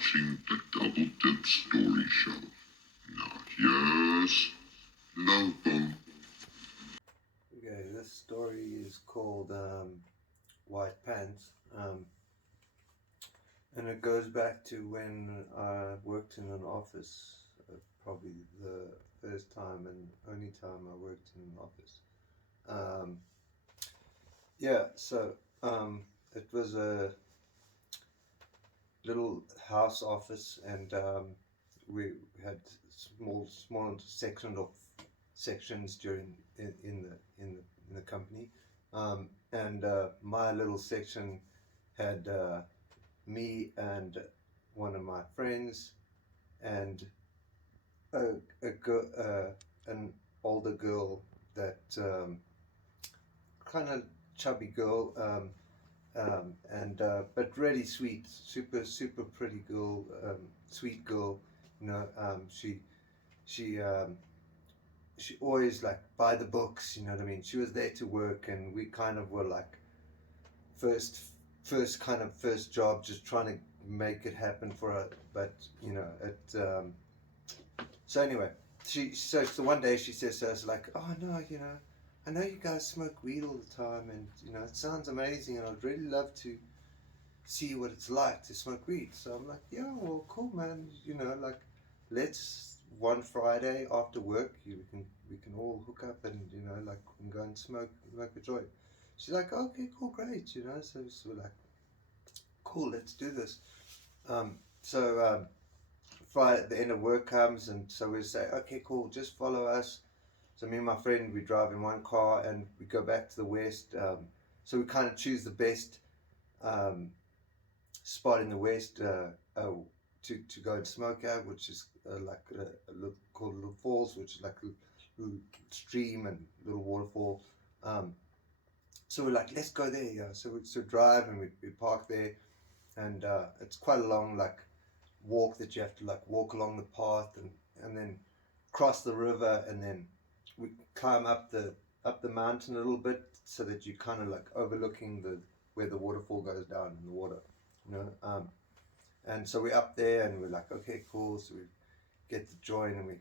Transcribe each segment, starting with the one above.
watching the Double Dip Story Show. Now here's Logan. Okay, this story is called White Pants, and it goes back to when I worked in an office, probably the first time and only time I worked in an office. Um, yeah, so it was a little house office, and we had small sections during in the company, and my little section had me and one of my friends and a, an older girl that kind of chubby girl, and but really sweet, super pretty girl, sweet girl. You know, she she always like buy the books. You know what I mean? She was there to work, and we kind of were like first first job, just trying to make it happen for her. But you know, so anyway, so one day she says to us like, "Oh no, you know, I know you guys smoke weed all the time, and you know it sounds amazing, and I'd really love to see what it's like to smoke weed." So I'm like, "Yeah, well, cool, man. You know, like, let's one Friday after work, we can all hook up and you know like we can go and smoke a joint." She's like, "Okay, cool, great." You know, so we're like, "Cool, let's do this." So Friday, the end of work comes, and so we say, "Okay, cool, just follow us." So me and my friend, we drive in one car, and we go back to the west. So we kind of choose the best um, spot in the west to go and smoke at, which is like a little, called Little Falls, which is like a little stream and little waterfall. Um, so we're like, let's go there, yeah. So drive, and we park there, and it's quite a long like walk that you have to like walk along the path, and then cross the river, and then we climb up the mountain a little bit, so that you kind of like overlooking the where the waterfall goes down in the water, you know. And so we're up there, and we're like, okay, cool. So we get the joint, and we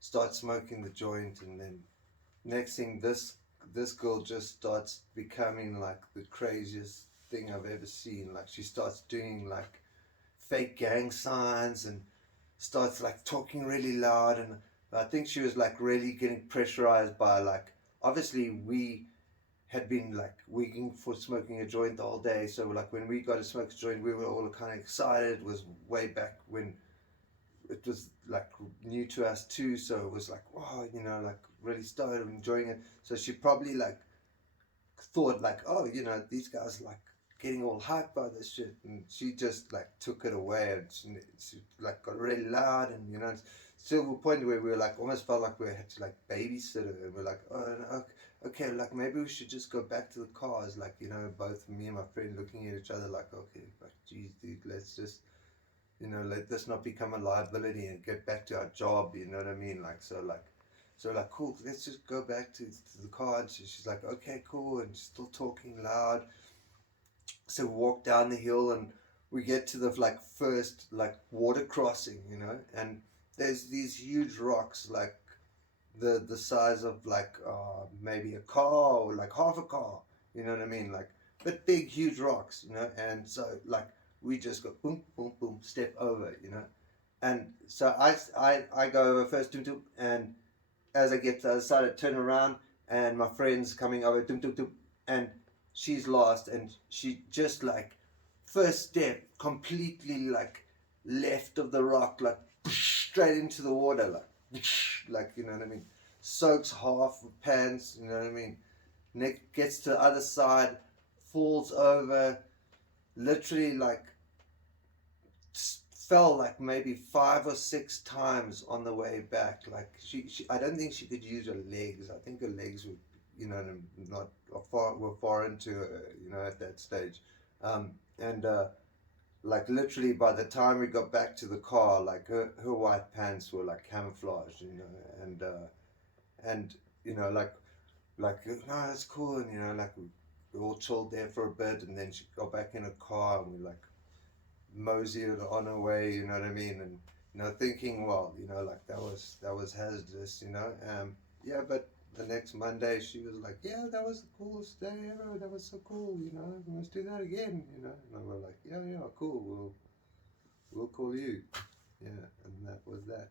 start smoking the joint, and then next thing, this girl just starts becoming like the craziest thing I've ever seen. Like she starts doing like fake gang signs, and starts like talking really loud, and I think she was like really getting pressurized by like, obviously we had been like wigging for smoking a joint the whole day, so like when we got to smoke a joint, we were all kind of excited. It was way back when it was like new to us too, so it was like, wow, you know, like really started enjoying it. So she probably like thought like, oh, you know, these guys like getting all hyped by this shit, and she just like took it away, and she like got really loud, and you know, to a point where we were like almost felt like we had to like babysit her, and we're like, oh no, okay, like maybe we should just go back to the cars, like, you know, both me and my friend looking at each other like, okay, like, geez, dude, let's just, you know, let this not become a liability and get back to our job, you know what I mean? Like, so like, cool, let's just go back to the car. And she's like, okay, cool, and still talking loud. So we walk down the hill, and we get to the like first like water crossing, you know, and there's these huge rocks, like the size of like maybe a car or like half a car, you know what I mean? Like, but big, huge rocks, you know, and so like we just go boom, boom, boom, step over, you know, and so I go over first, doom, doom, and as I get to the other side, I turn around, and my friend's coming over, doom, doom, doom, and she's lost, and she just like first step completely like left of the rock, like straight into the water, like you know what I mean, soaks half the pants, you know what I mean. Nick gets to the other side, falls over, literally like fell like maybe 5 or 6 times on the way back. Like she I don't think she could use her legs. I think her legs were, you know, not were foreign to her, you know, at that stage. And like literally by the time we got back to the car, like her white pants were like camouflaged, you know, and you know, like no, it's cool, and you know, like we all chilled there for a bit, and then she got back in her car, and we like moseyed on her way, you know what I mean? And, you know, thinking, well, you know, like that was hazardous, you know. Yeah, but the next Monday she was like, yeah, that was the coolest day ever. That was so cool, you know. Let's do that again, you know. And I was like, yeah, yeah, cool. We'll call you. Yeah, and that was that.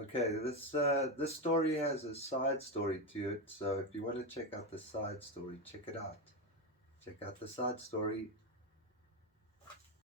Okay, this story has a side story to it. So if you want to check out the side story, check it out. Check out the side story.